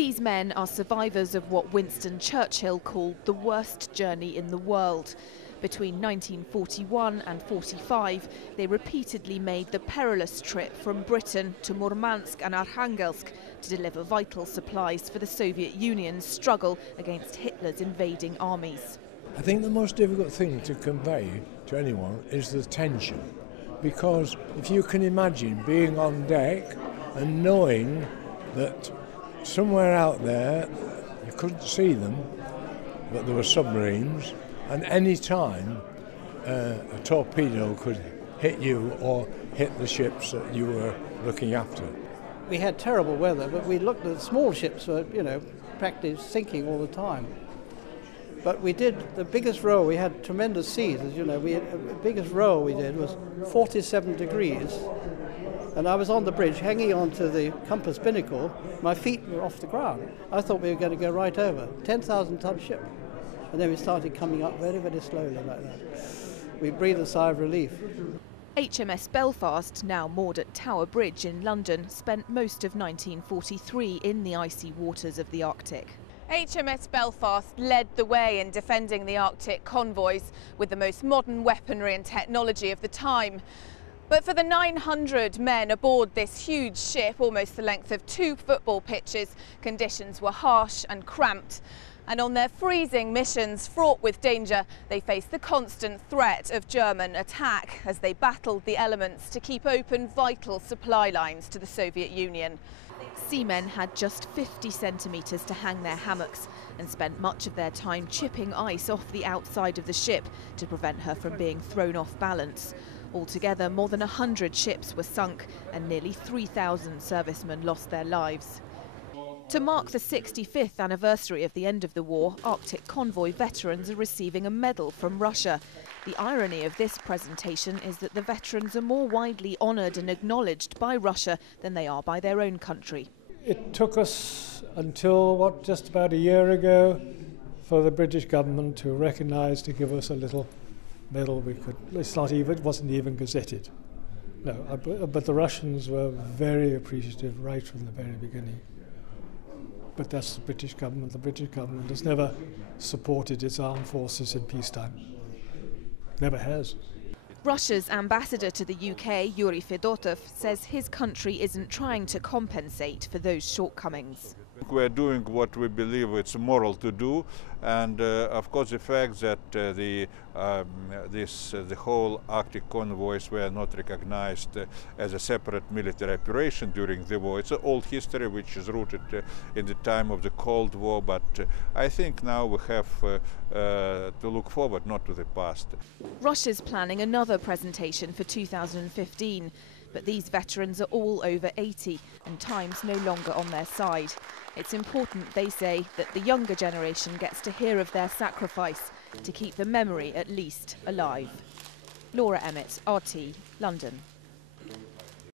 These men are survivors of what Winston Churchill called the worst journey in the world. Between 1941 and 45, they repeatedly made the perilous trip from Britain to Murmansk and Arkhangelsk to deliver vital supplies for the Soviet Union's struggle against Hitler's invading armies. I think the most difficult thing to convey to anyone is the tension, because if you can imagine being on deck and knowing that somewhere out there, you couldn't see them, but there were submarines, and any time a torpedo could hit you or hit the ships that you were looking after. We had terrible weather, but we looked at small ships were, practically sinking all the time. But we did the biggest row. We had tremendous seas, as you know. The biggest row we did was 47 degrees. And I was on the bridge, hanging onto the compass binnacle. My feet were off the ground. I thought we were going to go right over. 10,000-ton ship. And then we started coming up very, very slowly like that. We breathed a sigh of relief. HMS Belfast, now moored at Tower Bridge in London, spent most of 1943 in the icy waters of the Arctic. HMS Belfast led the way in defending the Arctic convoys with the most modern weaponry and technology of the time. But for the 900 men aboard this huge ship, almost the length of 2 football pitches, conditions were harsh and cramped. And on their freezing missions fraught with danger, they faced the constant threat of German attack as they battled the elements to keep open vital supply lines to the Soviet Union. Seamen had just 50 centimetres to hang their hammocks and spent much of their time chipping ice off the outside of the ship to prevent her from being thrown off balance. Altogether, more than 100 ships were sunk and nearly 3,000 servicemen lost their lives. To mark the 65th anniversary of the end of the war, Arctic convoy veterans are receiving a medal from Russia. The irony of this presentation is that the veterans are more widely honoured and acknowledged by Russia than they are by their own country. It took us until, just about a year ago, for the British government to recognise, to give us a little medal. It wasn't even gazetted. No, but the Russians were very appreciative right from the very beginning. But that's the British government. The British government has never supported its armed forces in peacetime. Never has. Russia's ambassador to the UK, Yuri Fedotov, says his country isn't trying to compensate for those shortcomings. We're doing what we believe it's moral to do, and of course the fact that the whole Arctic convoys were not recognized as a separate military operation during the war. It's an old history which is rooted in the time of the Cold War, but I think now we have to look forward, not to the past. Russia's planning another presentation for 2015. But these veterans are all over 80 and time's no longer on their side. It's important, they say, that the younger generation gets to hear of their sacrifice to keep the memory at least alive. Laura Emmett, RT, London.